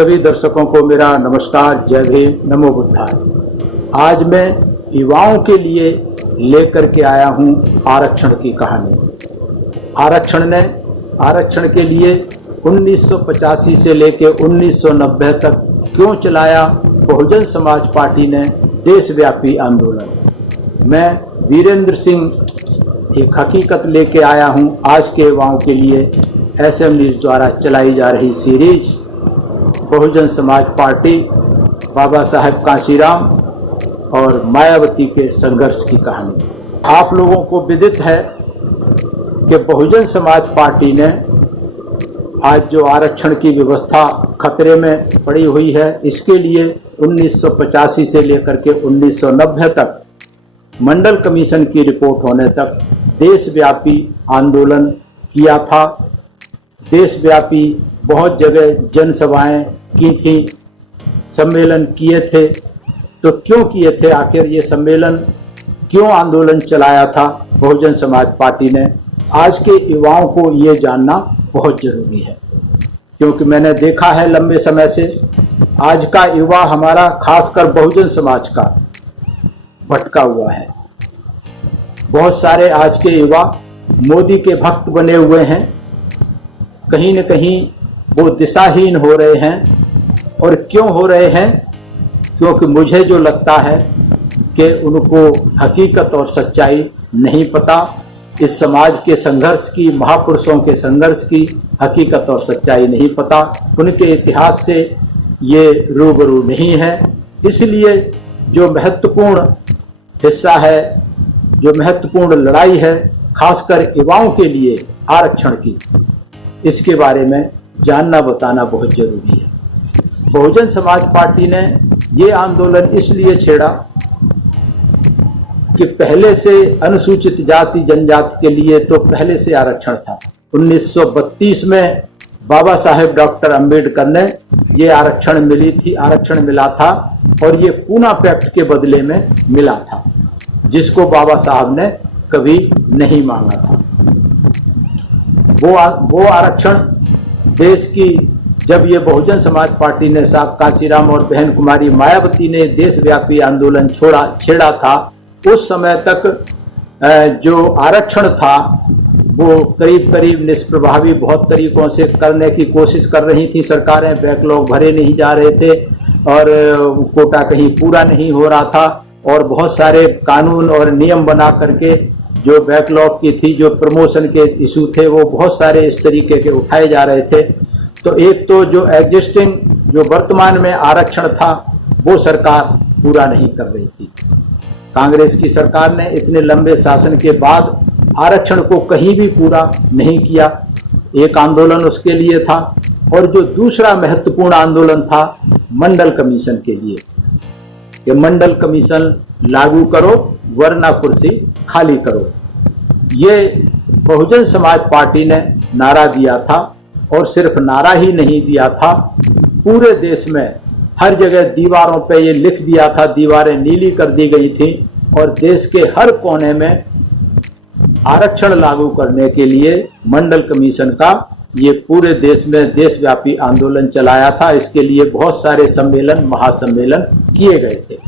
सभी दर्शकों को मेरा नमस्कार, जय भीम, नमो बुद्धाय। आज मैं युवाओं के लिए लेकर के आया हूँ आरक्षण की कहानी। आरक्षण के लिए 1985 से लेकर 1990 तक क्यों चलाया बहुजन समाज पार्टी ने देशव्यापी आंदोलन। मैं वीरेंद्र सिंह एक हकीकत लेके आया हूँ आज के युवाओं के लिए। SM न्यूज़ द्वारा चलाई जा रही सीरीज बहुजन समाज पार्टी, बाबा साहेब कांशीराम और मायावती के संघर्ष की कहानी। आप लोगों को विदित है कि बहुजन समाज पार्टी ने आज जो आरक्षण की व्यवस्था खतरे में पड़ी हुई है, इसके लिए 1985 से लेकर के 1990 तक मंडल कमीशन की रिपोर्ट होने तक देशव्यापी आंदोलन किया था। देशव्यापी बहुत जगह जनसभाएं की थी, सम्मेलन किए थे। तो क्यों किए थे, आखिर ये सम्मेलन क्यों आंदोलन चलाया था बहुजन समाज पार्टी ने, आज के युवाओं को ये जानना बहुत जरूरी है। क्योंकि मैंने देखा है लंबे समय से आज का युवा हमारा, खासकर बहुजन समाज का, भटका हुआ है। बहुत सारे आज के युवा मोदी के भक्त बने हुए हैं, कहीं न कहीं वो दिशाहीन हो रहे हैं। और क्यों हो रहे हैं? क्योंकि मुझे जो लगता है कि उनको हकीकत और सच्चाई नहीं पता। इस समाज के संघर्ष की, महापुरुषों के संघर्ष की हकीकत और सच्चाई नहीं पता, उनके इतिहास से ये रूबरू नहीं है। इसलिए जो महत्वपूर्ण हिस्सा है, जो महत्वपूर्ण लड़ाई है, खासकर युवाओं के लिए आरक्षण की, इसके बारे में जानना बताना बहुत जरूरी है। बहुजन समाज पार्टी ने ये आंदोलन इसलिए छेड़ा कि पहले से अनुसूचित जाति जनजाति के लिए तो पहले से आरक्षण था। 1932 में बाबा साहेब डॉक्टर अंबेडकर ने ये आरक्षण मिला था और ये पूना पैक्ट के बदले में मिला था, जिसको बाबा साहब ने कभी नहीं मांगा था। वो आरक्षण देश की, जब ये बहुजन समाज पार्टी ने, साहब कांशीराम और बहन कुमारी मायावती ने देशव्यापी आंदोलन छेड़ा था, उस समय तक जो आरक्षण था वो करीब करीब निष्प्रभावी बहुत तरीकों से करने की कोशिश कर रही थी सरकारें। बैकलॉग भरे नहीं जा रहे थे और कोटा कहीं पूरा नहीं हो रहा था, और बहुत सारे कानून और नियम बना करके जो बैकलॉग की थी, जो प्रमोशन के इशू थे, वो बहुत सारे इस तरीके के उठाए जा रहे थे। तो एक तो जो एग्जिस्टिंग, जो वर्तमान में आरक्षण था, वो सरकार पूरा नहीं कर रही थी। कांग्रेस की सरकार ने इतने लंबे शासन के बाद आरक्षण को कहीं भी पूरा नहीं किया। एक आंदोलन उसके लिए था, और जो दूसरा महत्वपूर्ण आंदोलन था मंडल कमीशन के लिए, कि मंडल कमीशन लागू करो वरना कुर्सी खाली करो। ये बहुजन समाज पार्टी ने नारा दिया था, और सिर्फ नारा ही नहीं दिया था, पूरे देश में हर जगह दीवारों पे ये लिख दिया था, दीवारें नीली कर दी गई थी, और देश के हर कोने में आरक्षण लागू करने के लिए मंडल कमीशन का ये पूरे देश में देशव्यापी आंदोलन चलाया था। इसके लिए बहुत सारे सम्मेलन, महासम्मेलन किए गए थे।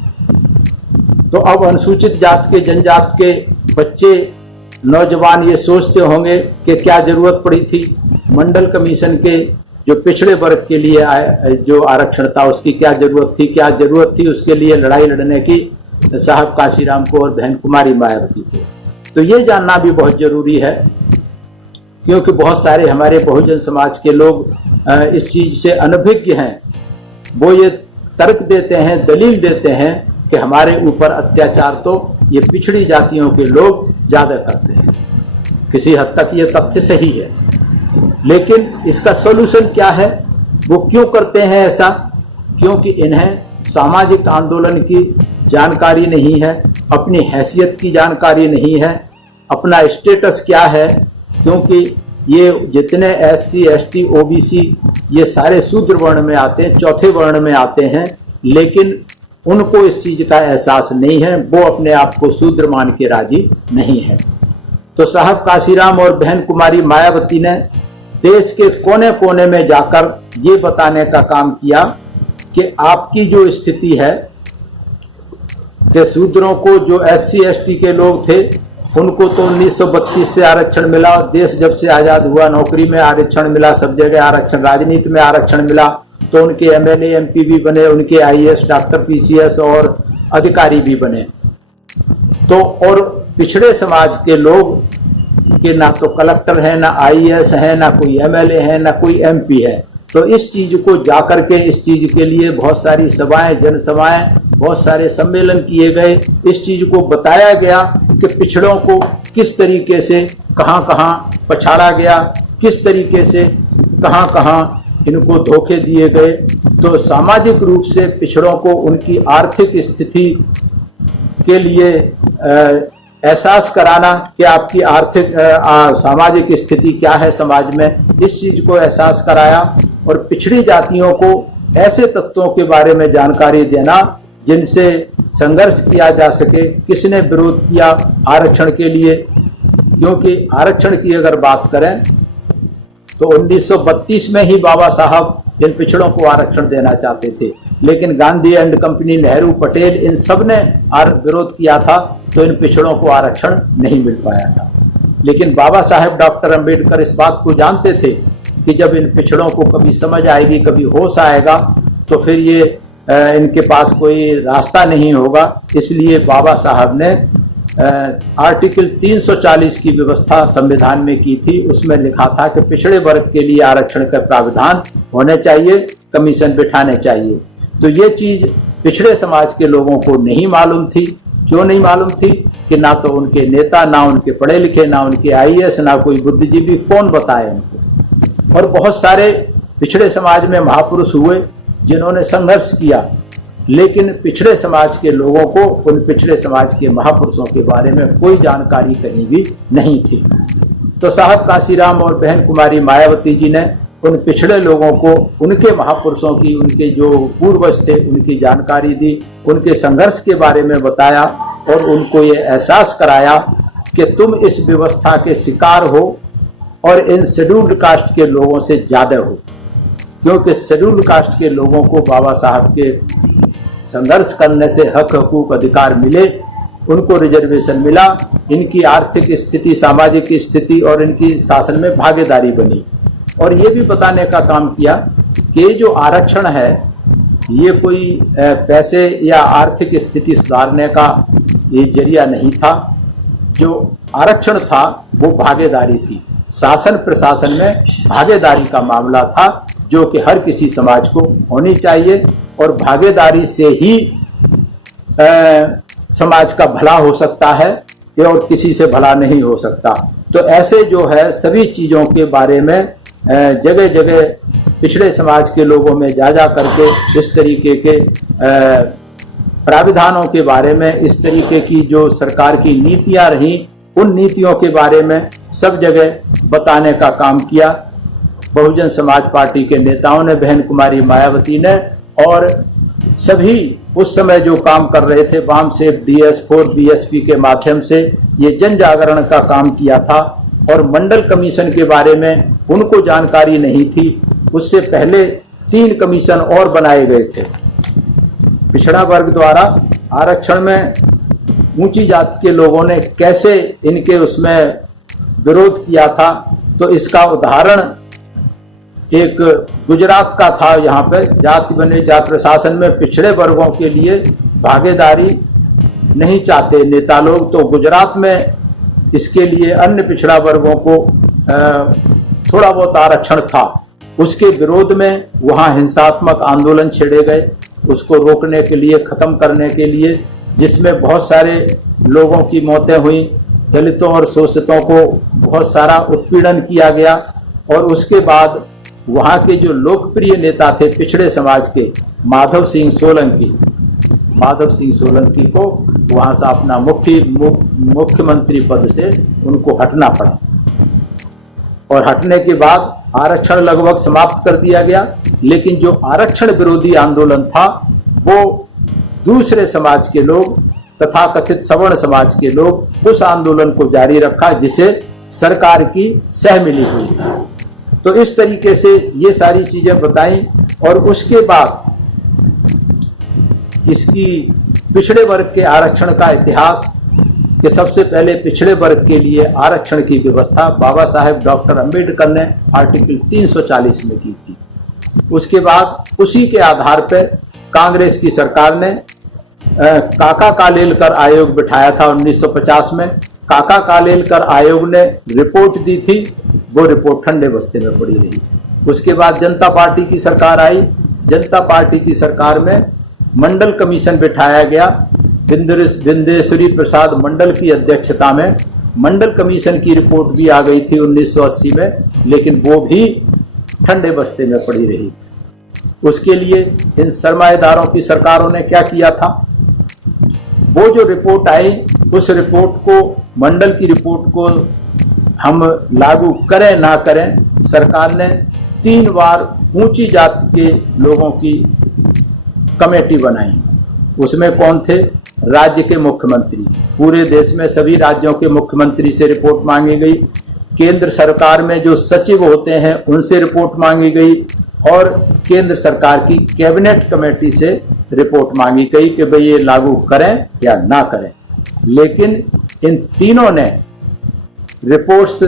तो अब अनुसूचित जाति के, जनजाति के बच्चे, नौजवान ये सोचते होंगे कि क्या जरूरत पड़ी थी मंडल कमीशन के, जो पिछड़े वर्ग के लिए जो आरक्षण था उसकी क्या जरूरत थी उसके लिए लड़ाई लड़ने की साहब कांशीराम को और बहन कुमारी मायावती को। तो ये जानना भी बहुत जरूरी है, क्योंकि बहुत सारे हमारे बहुजन समाज के लोग इस चीज से अनभिज्ञ हैं। वो ये तर्क देते हैं, दलील देते हैं कि हमारे ऊपर अत्याचार तो ये पिछड़ी जातियों के लोग ज्यादा करते हैं। किसी हद तक ये तथ्य सही है, लेकिन इसका सॉल्यूशन क्या है? वो क्यों करते हैं ऐसा? क्योंकि इन्हें सामाजिक आंदोलन की जानकारी नहीं है, अपनी हैसियत की जानकारी नहीं है, अपना स्टेटस क्या है। क्योंकि ये जितने SC, ST, OBC ये सारे शूद्र वर्ण में आते हैं, चौथे वर्ण में आते हैं, लेकिन उनको इस चीज का एहसास नहीं है, वो अपने आप को शूद्र मान के राजी नहीं है। तो साहब कांशीराम और बहन कुमारी मायावती ने देश के कोने कोने में जाकर ये बताने का काम किया कि आपकी जो स्थिति है कि शूद्रों को, जो SC ST के लोग थे, उनको तो 1932 से आरक्षण मिला। देश जब से आज़ाद हुआ, नौकरी में आरक्षण मिला, सब जगह आरक्षण, राजनीति में आरक्षण मिला, तो उनके MLA MP भी बने, उनके IAS डॉक्टर PCS और अधिकारी भी बने। तो और पिछड़े समाज के लोग कि ना तो कलेक्टर है, ना IAS है, ना कोई MLA है, ना कोई MP है। तो इस चीज को जाकर के, इस चीज के लिए बहुत सारी सभाएं, जनसभाएं, बहुत सारे सम्मेलन किए गए। इस चीज को बताया गया कि पिछड़ों को किस तरीके से कहां कहां पछाड़ा गया, किस तरीके से कहां कहां इनको धोखे दिए गए। तो सामाजिक रूप से पिछड़ों को उनकी आर्थिक स्थिति के लिए एहसास कराना कि आपकी आर्थिक सामाजिक स्थिति क्या है समाज में, इस चीज को एहसास कराया। और पिछड़ी जातियों को ऐसे तत्वों के बारे में जानकारी देना जिनसे संघर्ष किया जा सके। किसने विरोध किया आरक्षण के लिए, क्योंकि आरक्षण की अगर बात करें तो 1932 में ही बाबा साहब इन पिछड़ों को आरक्षण देना चाहते थे, लेकिन गांधी एंड कंपनी, नेहरू, पटेल, इन सब ने विरोध किया था, तो इन पिछड़ों को आरक्षण नहीं मिल पाया था। लेकिन बाबा साहेब डॉक्टर अंबेडकर इस बात को जानते थे कि जब इन पिछड़ों को कभी समझ आएगी, कभी होश आएगा, तो फिर ये इनके पास कोई रास्ता नहीं होगा। इसलिए बाबा साहब ने आर्टिकल 340 की व्यवस्था संविधान में की थी। उसमें लिखा था कि पिछड़े वर्ग के लिए आरक्षण का प्रावधान होने चाहिए, कमीशन बिठाने चाहिए। तो ये चीज पिछड़े समाज के लोगों को नहीं मालूम थी। क्यों नहीं मालूम थी? कि ना तो उनके नेता, ना उनके पढ़े लिखे, ना उनके IAS, ना कोई बुद्धिजीवी, कौन बताए उनको। और बहुत सारे पिछड़े समाज में महापुरुष हुए जिन्होंने संघर्ष किया, लेकिन पिछड़े समाज के लोगों को उन पिछड़े समाज के महापुरुषों के बारे में कोई जानकारी कहीं भी नहीं थी। तो साहब कांशीराम और बहन कुमारी मायावती जी ने उन पिछड़े लोगों को उनके महापुरुषों की, उनके जो पूर्वज थे, उनकी जानकारी दी, उनके संघर्ष के बारे में बताया और उनको ये एहसास कराया कि तुम इस व्यवस्था के शिकार हो और इन शेड्यूल्ड कास्ट के लोगों से ज्यादा हो। क्योंकि शेड्यूल्ड कास्ट के लोगों को बाबा साहब के संघर्ष करने से हक, हकूक, अधिकार मिले, उनको रिजर्वेशन मिला, इनकी आर्थिक स्थिति, सामाजिक स्थिति और इनकी शासन में भागीदारी बनी। और ये भी बताने का काम किया कि ये जो आरक्षण है ये कोई पैसे या आर्थिक स्थिति सुधारने का ये जरिया नहीं था। जो आरक्षण था वो भागीदारी थी, शासन प्रशासन में भागीदारी का मामला था, जो कि हर किसी समाज को होनी चाहिए। और भागीदारी से ही समाज का भला हो सकता है और किसी से भला नहीं हो सकता। तो ऐसे जो है सभी चीज़ों के बारे में जगह जगह पिछड़े समाज के लोगों में जा करके इस तरीके के प्राविधानों के बारे में, इस तरीके की जो सरकार की नीतियां रहीं, उन नीतियों के बारे में सब जगह बताने का काम किया बहुजन समाज पार्टी के नेताओं ने, बहन कुमारी मायावती ने, और सभी उस समय जो काम कर रहे थे वाम सेव, DS4, BSP के माध्यम से ये जन जागरण का काम किया था। और मंडल कमीशन के बारे में उनको जानकारी नहीं थी। उससे पहले 3 कमीशन और बनाए गए थे। पिछड़ा वर्ग द्वारा आरक्षण में ऊंची जाति के लोगों ने कैसे इनके उसमें विरोध किया था, तो इसका उदाहरण एक गुजरात का था। यहाँ पे जाति बने जाति प्रशासन में पिछड़े वर्गों के लिए भागीदारी नहीं चाहते नेता लोग, तो गुजरात में इसके लिए अन्य पिछड़ा वर्गों को थोड़ा बहुत आरक्षण था। उसके विरोध में वहाँ हिंसात्मक आंदोलन छेड़े गए, उसको रोकने के लिए, खत्म करने के लिए, जिसमें बहुत सारे लोगों की मौतें हुई, दलितों और शोषितों को बहुत सारा उत्पीड़न किया गया। और उसके बाद वहाँ के जो लोकप्रिय नेता थे पिछड़े समाज के, माधव सिंह सोलंकी को वहाँ से अपना मुख्यमंत्री पद से उनको हटना पड़ा। और हटने के बाद आरक्षण लगभग समाप्त कर दिया गया। लेकिन जो आरक्षण विरोधी आंदोलन था वो दूसरे समाज के लोग, तथाकथित सवर्ण समाज के लोग, उस आंदोलन को जारी रखा जिसे सरकार की सहमिली हुई थी। तो इस तरीके से ये सारी चीजें बताई। और उसके बाद इसकी पिछड़े वर्ग के आरक्षण का इतिहास कि सबसे पहले पिछड़े वर्ग के लिए आरक्षण की व्यवस्था बाबा साहेब डॉक्टर अंबेडकर ने आर्टिकल 340 में की थी। उसके बाद उसी के आधार पर कांग्रेस की सरकार ने काका कालेलकर आयोग बिठाया था 1950 में। काका कालेलकर आयोग ने रिपोर्ट दी थी, वो रिपोर्ट ठंडे बस्ते में पड़ी रही। उसके बाद जनता पार्टी की सरकार आई। जनता पार्टी की सरकार में मंडल कमीशन बिठाया गया, बिंदेश्वरी प्रसाद मंडल की अध्यक्षता में। मंडल कमीशन की रिपोर्ट भी आ गई थी 1980 में, लेकिन वो भी ठंडे बस्ते में पड़ी रही। उसके लिए इन सरमाएदारों की सरकारों ने क्या किया था, वो जो रिपोर्ट आई उस रिपोर्ट को, मंडल की रिपोर्ट को हम लागू करें ना करें, सरकार ने 3 बार ऊंची जाति के लोगों की कमेटी बनाई। उसमें कौन थे, राज्य के मुख्यमंत्री। पूरे देश में सभी राज्यों के मुख्यमंत्री से रिपोर्ट मांगी गई। केंद्र सरकार में जो सचिव होते हैं उनसे रिपोर्ट मांगी गई और केंद्र सरकार की कैबिनेट कमेटी से रिपोर्ट मांगी गई कि भाई ये लागू करें या ना करें। लेकिन इन तीनों ने रिपोर्ट्स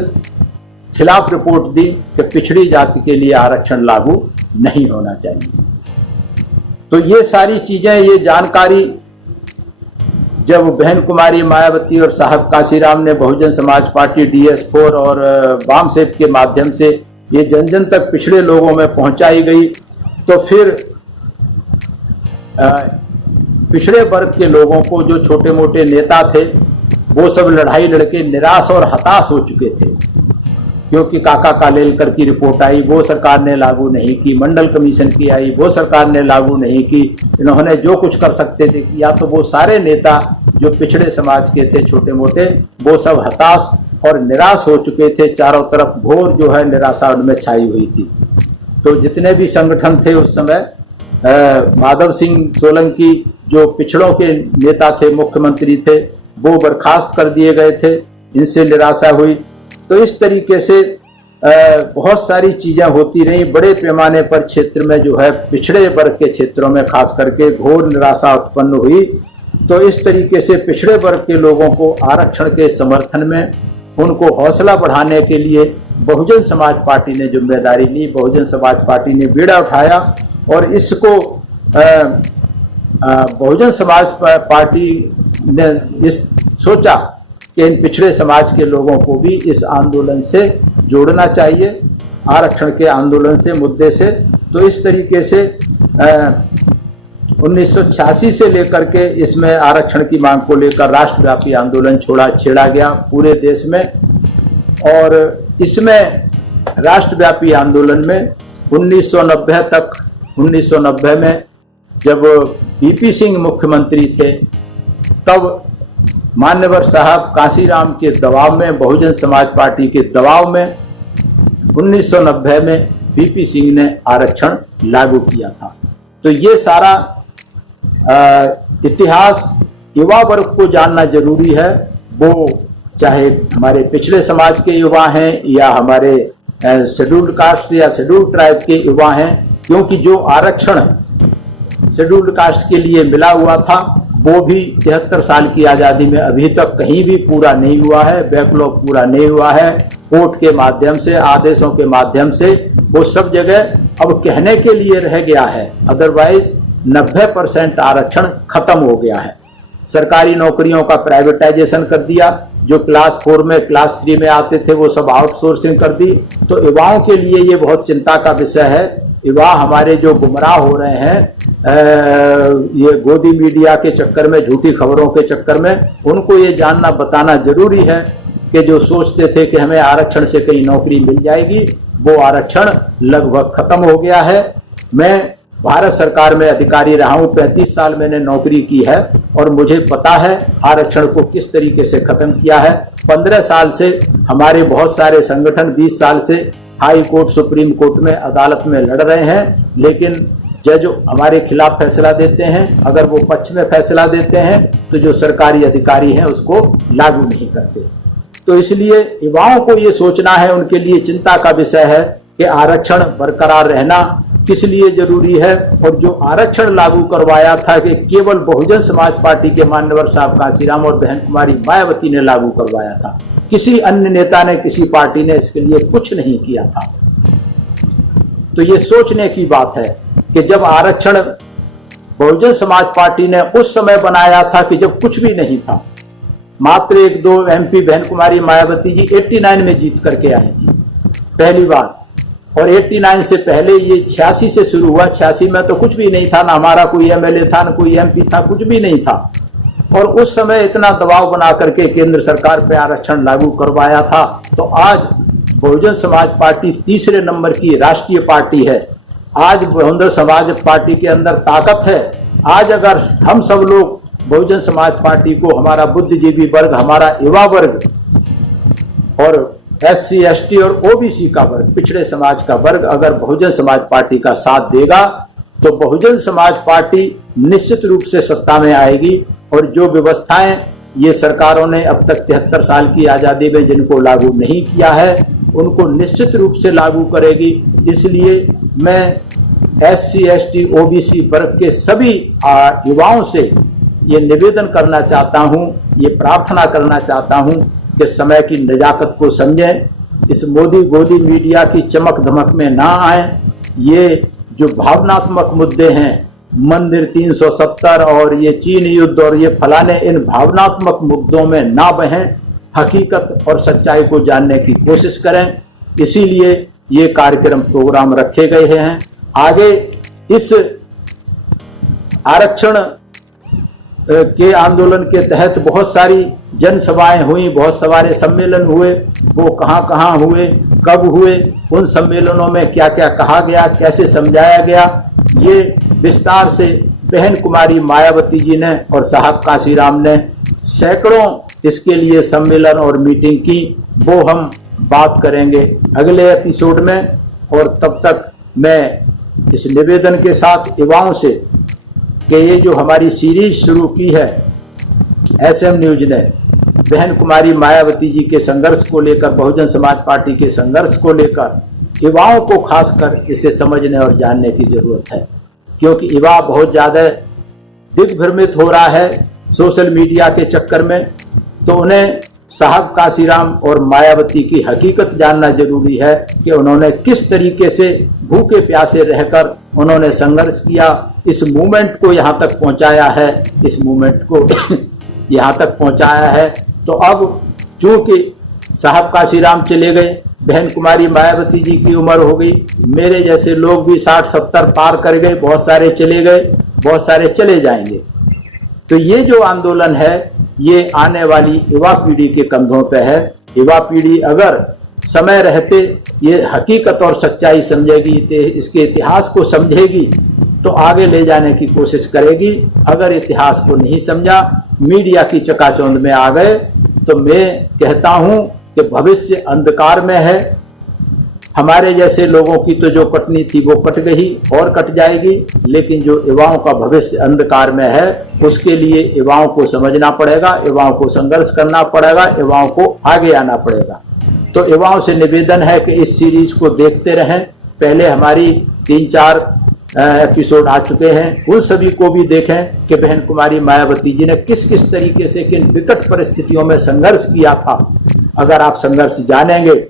खिलाफ रिपोर्ट दी कि पिछड़ी जाति के लिए आरक्षण लागू नहीं होना चाहिए। तो ये सारी चीजें, ये जानकारी जब बहन कुमारी मायावती और साहब काशीराम ने बहुजन समाज पार्टी DS4 और वामसेप के माध्यम से ये जन जन तक पिछड़े लोगों में पहुंचाई गई, तो फिर पिछड़े वर्ग के लोगों को, जो छोटे मोटे नेता थे, वो सब लड़ाई लड़के निराश और हताश हो चुके थे, क्योंकि काका कालेलकर की रिपोर्ट आई, वो सरकार ने लागू नहीं की। मंडल कमीशन की आई, वो सरकार ने लागू नहीं की। इन्होंने जो कुछ कर सकते थे किया। तो वो सारे नेता जो पिछड़े समाज के थे, छोटे मोटे, वो सब हताश और निराश हो चुके थे। चारों तरफ घोर जो है निराशा उनमें छाई हुई थी। तो जितने भी संगठन थे उस समय, माधव सिंह सोलंकी जो पिछड़ों के नेता थे, मुख्यमंत्री थे, वो बर्खास्त कर दिए गए थे। इनसे निराशा हुई। तो इस तरीके से बहुत सारी चीजें होती रही। बड़े पैमाने पर क्षेत्र में जो है पिछड़े वर्ग के क्षेत्रों में खास करके घोर निराशा उत्पन्न हुई। तो इस तरीके से पिछड़े वर्ग के लोगों को आरक्षण के समर्थन में, उनको हौसला बढ़ाने के लिए बहुजन समाज पार्टी ने जिम्मेदारी ली। बहुजन समाज पार्टी ने बीड़ा उठाया और इसको बहुजन समाज पार्टी ने इस सोचा कि इन पिछड़े समाज के लोगों को भी इस आंदोलन से जोड़ना चाहिए, आरक्षण के आंदोलन से, मुद्दे से। तो इस तरीके से 1986 से लेकर के इसमें आरक्षण की मांग को लेकर राष्ट्रव्यापी आंदोलन छेड़ा गया पूरे देश में। और इसमें राष्ट्रव्यापी आंदोलन में 1990 तक, 1990 में जब VP सिंह मुख्यमंत्री थे, तब मान्यवर साहब काशीराम के दबाव में, बहुजन समाज पार्टी के दबाव में 1990 में VP सिंह ने आरक्षण लागू किया था। तो ये सारा इतिहास युवा वर्ग को जानना जरूरी है। वो चाहे हमारे पिछड़े समाज के युवा हैं या हमारे शेड्यूल्ड कास्ट या शेड्यूल्ड ट्राइब के युवा हैं, क्योंकि जो आरक्षण शेड्यूल्ड कास्ट के लिए मिला हुआ था वो भी 73 साल की आज़ादी में अभी तक कहीं भी पूरा नहीं हुआ है। बैकलॉग पूरा नहीं हुआ है। कोर्ट के माध्यम से, आदेशों के माध्यम से वो सब जगह अब कहने के लिए रह गया है। अदरवाइज 90% आरक्षण खत्म हो गया है। सरकारी नौकरियों का प्राइवेटाइजेशन कर दिया। जो क्लास 4 में, क्लास 3 में आते थे वो सब आउटसोर्सिंग कर दी। तो युवाओं के लिए ये बहुत चिंता का विषय है। युवा हमारे जो गुमराह हो रहे हैं, ये गोदी मीडिया के चक्कर में, झूठी खबरों के चक्कर में, उनको ये जानना बताना जरूरी है कि जो सोचते थे कि हमें आरक्षण से कहीं नौकरी मिल जाएगी, वो आरक्षण लगभग खत्म हो गया है। मैं भारत सरकार में अधिकारी रहा हूँ, 35 साल मैंने नौकरी की है और मुझे पता है आरक्षण को किस तरीके से खत्म किया है। 15 साल से हमारे बहुत सारे संगठन, 20 साल से हाई कोर्ट, सुप्रीम कोर्ट में, अदालत में लड़ रहे हैं, लेकिन जज हमारे खिलाफ फैसला देते हैं। अगर वो पक्ष में फैसला देते हैं तो जो सरकारी अधिकारी हैं उसको लागू नहीं करते। तो इसलिए युवाओं को ये सोचना है, उनके लिए चिंता का विषय है कि आरक्षण बरकरार रहना किस लिए जरूरी है, और जो आरक्षण लागू करवाया था कि केवल बहुजन समाज पार्टी के मान्यवर साहब कांशीराम और बहन कुमारी मायावती ने लागू करवाया था। किसी अन्य नेता ने, किसी पार्टी ने इसके लिए कुछ नहीं किया था। तो ये सोचने की बात है कि जब आरक्षण बहुजन समाज पार्टी ने उस समय बनाया था कि जब कुछ भी नहीं था, मात्र 1-2 MP बहन कुमारी मायावती जी 89 में जीत करके आई थी पहली बार, और 89 से पहले ये 86 से शुरू हुआ। 86 में तो कुछ भी नहीं था, ना हमारा कोई MLA था, ना कोई MP था, कुछ भी नहीं था। और उस समय इतना दबाव बना करके केंद्र सरकार पे आरक्षण लागू करवाया था। तो आज बहुजन समाज पार्टी तीसरे नंबर की राष्ट्रीय पार्टी है। आज बहुजन समाज पार्टी के अंदर ताकत है। आज अगर हम सब लोग बहुजन समाज पार्टी को, हमारा बुद्धिजीवी वर्ग, हमारा युवा वर्ग और SC ST और OBC का वर्ग, पिछड़े समाज का वर्ग अगर बहुजन समाज पार्टी का साथ देगा तो बहुजन समाज पार्टी निश्चित रूप से सत्ता में आएगी। और जो व्यवस्थाएं ये सरकारों ने अब तक 73 साल की आज़ादी में जिनको लागू नहीं किया है, उनको निश्चित रूप से लागू करेगी। इसलिए मैं SC ST OBC वर्ग के सभी युवाओं से ये निवेदन करना चाहता हूँ, ये प्रार्थना करना चाहता हूँ कि समय की नजाकत को समझें, इस मोदी गोदी मीडिया की चमक धमक में ना आए। ये जो भावनात्मक मुद्दे हैं, मंदिर 370 और ये चीन युद्ध और ये फलाने, इन भावनात्मक मुद्दों में ना बहें, हकीकत और सच्चाई को जानने की कोशिश करें। इसीलिए ये कार्यक्रम प्रोग्राम रखे गए हैं। आगे इस आरक्षण के आंदोलन के तहत बहुत सारी जनसभाएं हुई, बहुत सारे सम्मेलन हुए। वो कहाँ हुए, कब हुए, उन सम्मेलनों में क्या क्या कहा गया, कैसे समझाया गया, ये विस्तार से बहन कुमारी मायावती जी ने और साहब कांशीराम ने सैकड़ों इसके लिए सम्मेलन और मीटिंग की। वो हम बात करेंगे अगले एपिसोड में। और तब तक मैं इस निवेदन के साथ युवाओं से कि ये जो हमारी सीरीज शुरू की है SM न्यूज ने, बहन कुमारी मायावती जी के संघर्ष को लेकर, बहुजन समाज पार्टी के संघर्ष को लेकर युवाओं को खासकर इसे समझने और जानने की जरूरत है। क्योंकि युवा बहुत ज़्यादा दिग्भ्रमित हो रहा है सोशल मीडिया के चक्कर में। तो उन्हें साहब कांशीराम और मायावती की हकीकत जानना जरूरी है कि उन्होंने किस तरीके से भूखे प्यासे रहकर उन्होंने संघर्ष किया, इस मूवमेंट को यहाँ तक पहुँचाया है, इस मूवमेंट को यहाँ तक पहुँचाया है। तो अब चूंकि साहब कांशीराम चले गए, बहन कुमारी मायावती जी की उम्र हो गई, मेरे जैसे लोग भी 60-70 पार कर गए, बहुत सारे चले गए, बहुत सारे चले जाएंगे। तो ये जो आंदोलन है ये आने वाली युवा पीढ़ी के कंधों पे है। युवा पीढ़ी अगर समय रहते ये हकीकत और सच्चाई समझेगी, इसके इतिहास को समझेगी तो आगे ले जाने की कोशिश करेगी। अगर इतिहास को नहीं समझा, मीडिया की चकाचौंध में आ गए, तो मैं कहता हूं कि भविष्य अंधकार में है। हमारे जैसे लोगों की तो जो कटनी थी वो कट गई और कट जाएगी, लेकिन जो युवाओं का भविष्य अंधकार में है उसके लिए युवाओं को समझना पड़ेगा, युवाओं को संघर्ष करना पड़ेगा, युवाओं को आगे आना पड़ेगा। तो युवाओं से निवेदन है कि इस सीरीज को देखते रहें। पहले हमारी 3-4 एपिसोड आ चुके हैं, उन सभी को भी देखें कि बहन कुमारी मायावती जी ने किस किस तरीके से, किन विकट परिस्थितियों में संघर्ष किया था। अगर आप संघर्ष जानेंगे,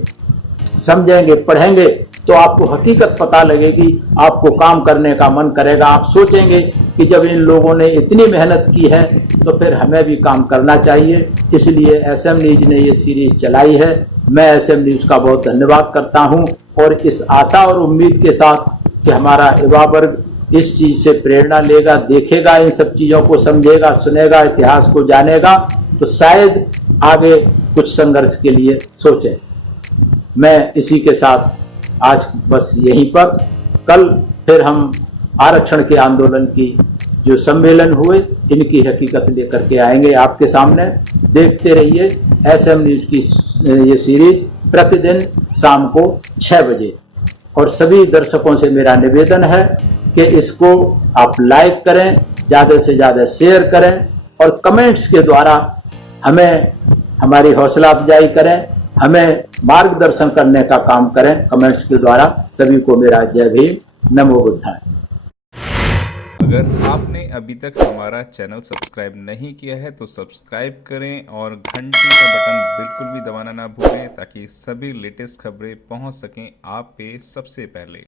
समझेंगे, पढ़ेंगे तो आपको हकीकत पता लगेगी, आपको काम करने का मन करेगा। आप सोचेंगे कि जब इन लोगों ने इतनी मेहनत की है तो फिर हमें भी काम करना चाहिए। इसलिए SM न्यूज ने ये सीरीज चलाई है। मैं SM न्यूज का बहुत धन्यवाद करता हूं और इस आशा और उम्मीद के साथ कि हमारा युवा वर्ग इस चीज से प्रेरणा लेगा, देखेगा, इन सब चीजों को समझेगा, सुनेगा, इतिहास को जानेगा, तो शायद आगे कुछ संघर्ष के लिए सोचे। मैं इसी के साथ आज बस यहीं पर, कल फिर हम आरक्षण के आंदोलन की जो सम्मेलन हुए इनकी हकीकत लेकर के आएंगे आपके सामने। देखते रहिए SM न्यूज की ये सीरीज प्रतिदिन शाम को 6 बजे। और सभी दर्शकों से मेरा निवेदन है कि इसको आप लाइक करें, ज़्यादा से ज़्यादा शेयर करें और कमेंट्स के द्वारा हमें हमारी हौसला अफजाई करें हमें मार्गदर्शन करने का काम करें कमेंट्स के द्वारा। सभी को मेरा जय भीम, नमो बुद्धाय। अगर आपने अभी तक हमारा चैनल सब्सक्राइब नहीं किया है तो सब्सक्राइब करें और घंटी का बटन बिल्कुल भी दबाना ना भूलें ताकि सभी लेटेस्ट खबरें पहुंच सकें आप पे सबसे पहले।